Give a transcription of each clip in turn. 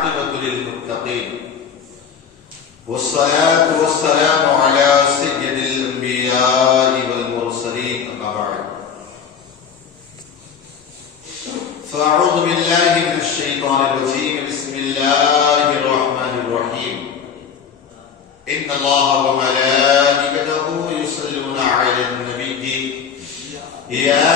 والعاقبة للمتقين والصلاة والسلام على سيد الأنبياء والمرسلين أما بعد فأعوذ بالله من الشيطان الرجيم بسم الله الرحمن الرحيم إن الله وملائكته يصلون على النبي يا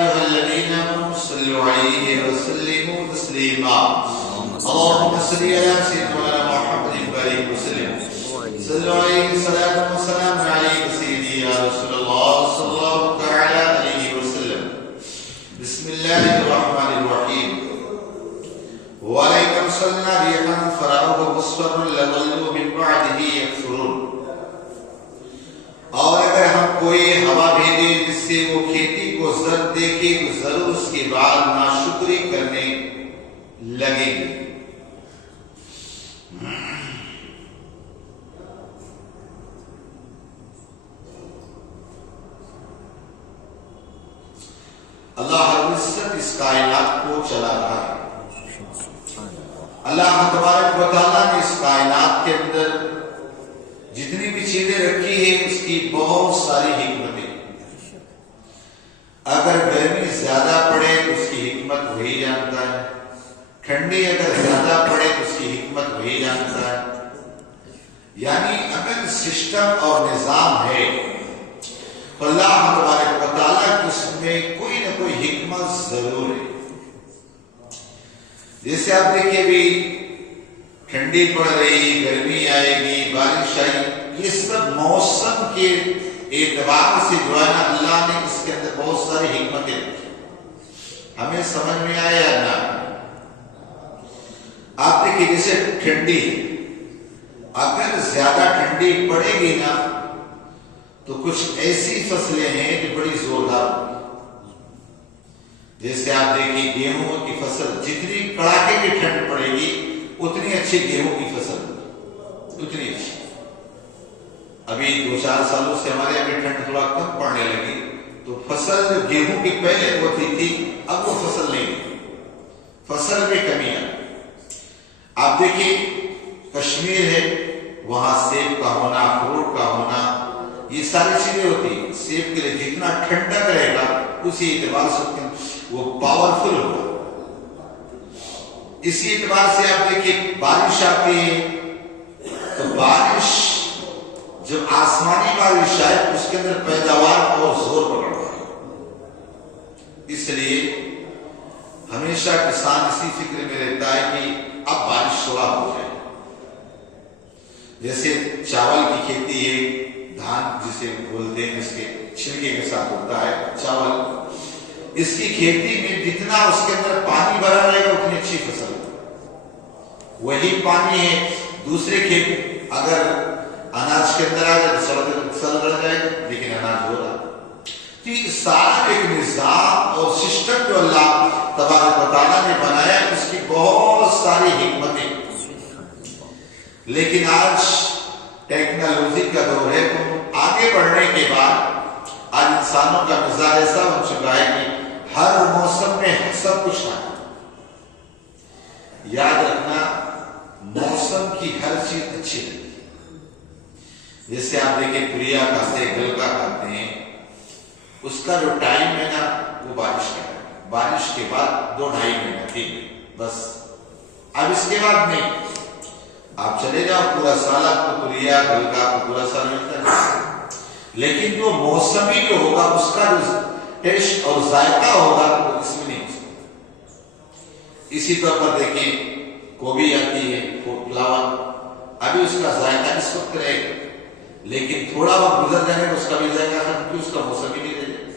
أيها الذين آمنوا صلوا عليه وسلموا تسليما اللهم صل على سيدنا محمد وآله وسلم صلوا عليه صلاة وسلام عليك سيدي يا رسول الله صلى الله تعالى عليه وسلم بسم الله الرحمن الرحيم وعليكم صلنا ريحا فرعوه مصفر لظلوا من بعده يكفرون اور اگر ہم کوئی ہوا بھیجے جس سے وہ کھیتی کو زرد دیکھے تو ضرور اس کے بعد ناشکری کرنے لگیں گے. اللہ رب العزت اس کائنات کو چلا رہا ہے. اللہ تبارک و تعالیٰ نے اس کائنات کے اندر جتنی بھی چیزیں رکھی ہیں اس کی بہت ساری حکمتیں. اگر گرمی زیادہ پڑے تو اس کی حکمت وہی جانتا ہے, ٹھنڈی اگر زیادہ پڑے تو اس کی حکمت وہی جانتا ہے. یعنی اگر سسٹم اور نظام ہے تو اللہ تبارک و تعالیٰ کی اس میں کوئی نہ کوئی حکمت ضرور ہے. جیسے آپ دیکھیں بھی ٹھنڈی پڑ رہی, گرمی آئے گی, بارش آئی, یہ سب موسم کے اعتبار سے جو ہے نا اللہ نے اس کے اندر بہت ساری حکمتیں رکھی. ہمیں سمجھ میں آیا نا. آپ دیکھیں جیسے ٹھنڈی, اگر زیادہ ٹھنڈی پڑے گی نا تو کچھ ایسی فصلیں ہیں جو بڑی زوردار ہوگی. جیسے آپ دیکھیں گیہوں کی فصل جتنی کڑاکے کی ٹھنڈ پڑے گی اتنی اچھی گیہوں کی فصل اتنی اچھی. ابھی 2-4 سالوں سے ہمارے ابھی ٹھنڈ تھوڑا کم پڑنے لگی تو فصل جو گیہوں کی پہلے ہوتی تھی اب وہ فصل نہیں ہوتی, فصل میں کمی آئی. آپ دیکھیے کشمیر ہے, وہاں سیب کا ہونا, اخروٹ کا ہونا, یہ ساری چیزیں ہوتی ہیں. سیب کے لیے جتنا ٹھنڈک رہے گا اسی اعتبار سے وہ پاورفل ہوگا. اسی اعتبار سے آپ دیکھیں بارش آتی ہے تو بارش جب آسمانی بارش آئے اس کے اندر پیداوار اور زور پکڑتا ہے. اس لیے ہمیشہ کسان اسی فکر میں رہتا ہے کہ اب بارش تھوڑا ہو جائے. جیسے چاول کی کھیتی ہے, دھان جسے بولتے ہیں, اس کے چھلکے کے ساتھ ہوتا ہے چاول. اس کی کھیتی میں جتنا اس کے اندر پانی بھرا رہے گا اتنی اچھی فصل ہوگی. وہی پانی ہے دوسرے کھیت اگر اناج کے اندر آ جائے تو سڑ جائے گا, لیکن اناج ہو رہا. تو یہ سارا ایک نظام اور سسٹم جو اللہ تبارک و تعالیٰ نے بنایا اس کی بہت ساری حکمتیں. لیکن آج ٹیکنالوجی کا دور ہے, تو آگے بڑھنے کے بعد آج انسانوں کا مزاج ایسا بن چکا ہے کہ ہر موسم میں سب کچھ ہے. یاد رکھنا موسم کی ہر چیز اچھی ہے. جیسے آپ دیکھیں پریا کھاتے ہیں, گل کا کھاتے ہیں, اس کا جو ٹائم ہے نا وہ بارش کا ہے. بارش کے بعد 2-2.5 مہینہ ٹھیک ہے بس. اب اس کے بعد نہیں, آپ چلے جاؤ پورا سال آپ کو پریا گل کا پورا سال ملتا ہے. لیکن جو موسمی جو ہوگا اس کا جو ٹیسٹ اور ذائقہ ہوگا وہ اس میں نہیں ہو سکتا. اسی طور پر دیکھیں گوبھی آتی ہے, فلاور, ابھی اس کا ذائقہ اس وقت رہے گا, لیکن تھوڑا وقت گزر جائے گا اس کا بھی ذائقہ ختم, کیونکہ اس کا موسم ہی نہیں رہے گا.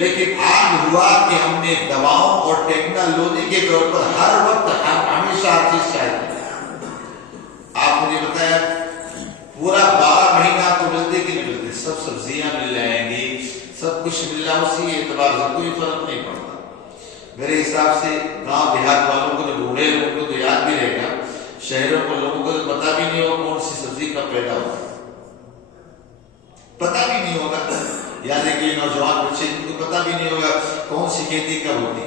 لیکن آج ہوا کہ ہم نے دواؤں اور ٹیکنالوجی کے طور پر ہر وقت ہمیشہ ہر چیز چاہیے. آپ مجھے بتایا پورا 12 مہینہ تو ملتے کہ نہیں ملتے, سب سبزیاں مل جائیں گی, سب کچھ مل رہا, اسی اعتبار سے کوئی فرق نہیں پڑتا. میرے حساب سے گاؤں دیہات والوں کو, جو بوڑھے لوگوں کو تو یاد بھی رہے گا, شہروں کو لوگوں کو پتا بھی نہیں ہوگا کون سی سبزی کب پیدا ہوگا, پتا بھی نہیں ہوگا. یعنی کہ نوجوان بچے جن کو پتا بھی نہیں ہوگا کون سی کھیتی کب ہوتی ہے.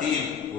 3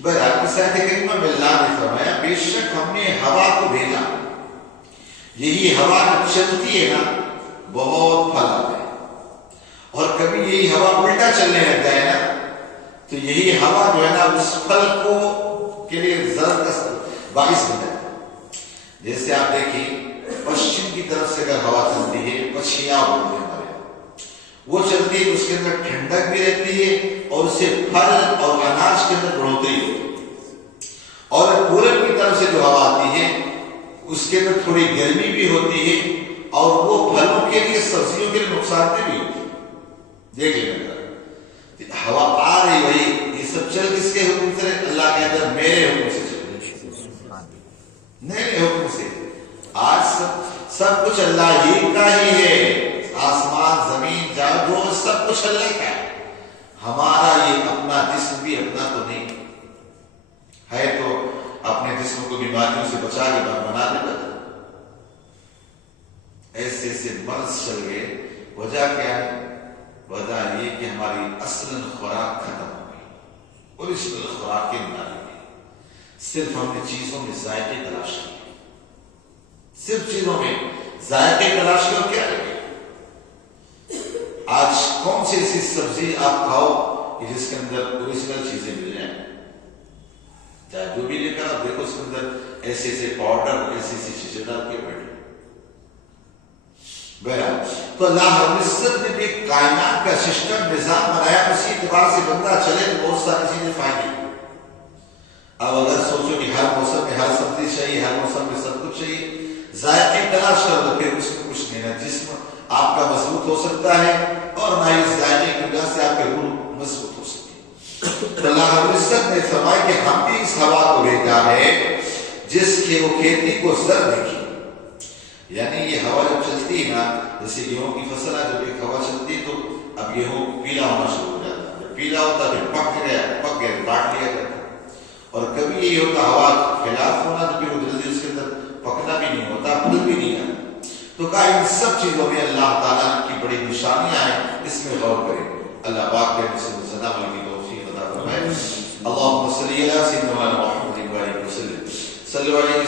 بہرحال اس آیت کریمہ میں اللہ نے فرمایا بے شک ہم نے ہوا کو بھیجا، یہی ہوا جب چلتی ہے نا بہت پھل آتے ہیں، اور کبھی یہی ہوا الٹا چلنے لگ جائے نا تو یہی ہوا جو ہے نا اس پھل کو کے لیے ضرر کا باعث بن جائے۔ جیسے آپ دیکھیں پشچم کی طرف سے اگر ہوا چلتی ہے، پچھیا بولتے ہیں ہمارے، وہ چلتی ہے تو اس کے اندر ٹھنڈک بھی رہتی ہے اور اس سے پھل اور اناج کے اندر بڑھوتری ہوتی ہے، اور پورب کی طرف سے جو ہوا آتی ہے اس کے اندر تھوڑی گرمی بھی ہوتی ہے اور وہ پھلوں کے لیے سبزیوں کے لیے نقصان دہ بھی ہوتی ہے۔ دیکھ لینا ہوا آ رہی بھائی، یہ سب چل کس کے حکم سے؟ اللہ کے اندر میرے حکم سے چل رہی، میرے حکم سے۔ آج سب کچھ اللہ ہی کا ہی ہے، آسمان زمین جو سب کچھ اللہ کا ہے، ہمارا یہ اپنا جسم بھی اپنا تو نہیں ہے، تو اپنے جسم کو بیماریوں سے بچا کے بنا دیتا تھا۔ ایسے ایسے مرض چل گئے، وجہ کیا ہے؟ وجہ یہ کہ ہماری اصل خوراک ختم ہو گئی، اوریجنل خوراک کے نہ رہی، صرف ہم نے چیزوں میں ذائقے تلاش کیے، صرف چیزوں میں ذائقے تلاش کر کیا رہے۔ آج کون سی ایسی سبزی آپ کھاؤ کہ جس کے اندر اوریجنل چیزیں مل جائیں؟ چاہے جو بھی لے کر آپ دیکھو اس کے اندر ایسے ایسے پاؤڈر، ایسی ایسی چیزیں ڈال کے بیٹھے۔ بہرحال تو اللہ رب العزت نے بھی کائنات کا سسٹم نظام بنایا، اسی اعتبار سے بندہ چلے تو بہت ساری چیزیں فائدے۔ اب اگر سوچو کہ ہر موسم میں ہر سبزی چاہیے، ہر موسم میں سب کچھ چاہیے، ذائقے تلاش کر دو، پھر اس میں کچھ نہیں ہے، جسم آپ کا مضبوط ہو سکتا ہے اور نہ ہی ذائقے کی وجہ سے آپ کے روح مضبوط ہو سکتی ہے۔ اللہ رب العزت نے فرمایا کہ ہم بھی اس ہوا کو بھیجا ہے جس کی وہ کھیتی کو زر دیکھی، یعنی یہ ہوا جب چلتی ہے نا، جیسے گیہوں کی فصل ہے، جب ایک ہوا چلتی ہے تو اب گیہوں پیلا ہونا شروع ہو جاتا ہے، جب پیلا ہوتا ہے پھر پک گیا کاٹ لیا جاتا ہے، اور کبھی یہی ہوتا ہوا خلاف ہونا تو پھر وہ جلدی اس کے اندر پکنا بھی نہیں ہوتا، پھل بھی نہیں آتا۔ تو کہا ان سب چیزوں میں اللہ تعالیٰ کی بڑی نشانیاں ہیں، اس میں غور کریں۔ اللہ پاک کے مسلم زدہ عمل کی توفیق عطا فرمائے۔ اللہم صلی علی سیدنا محمد و علیہ وسلم صلی اللہ علیہ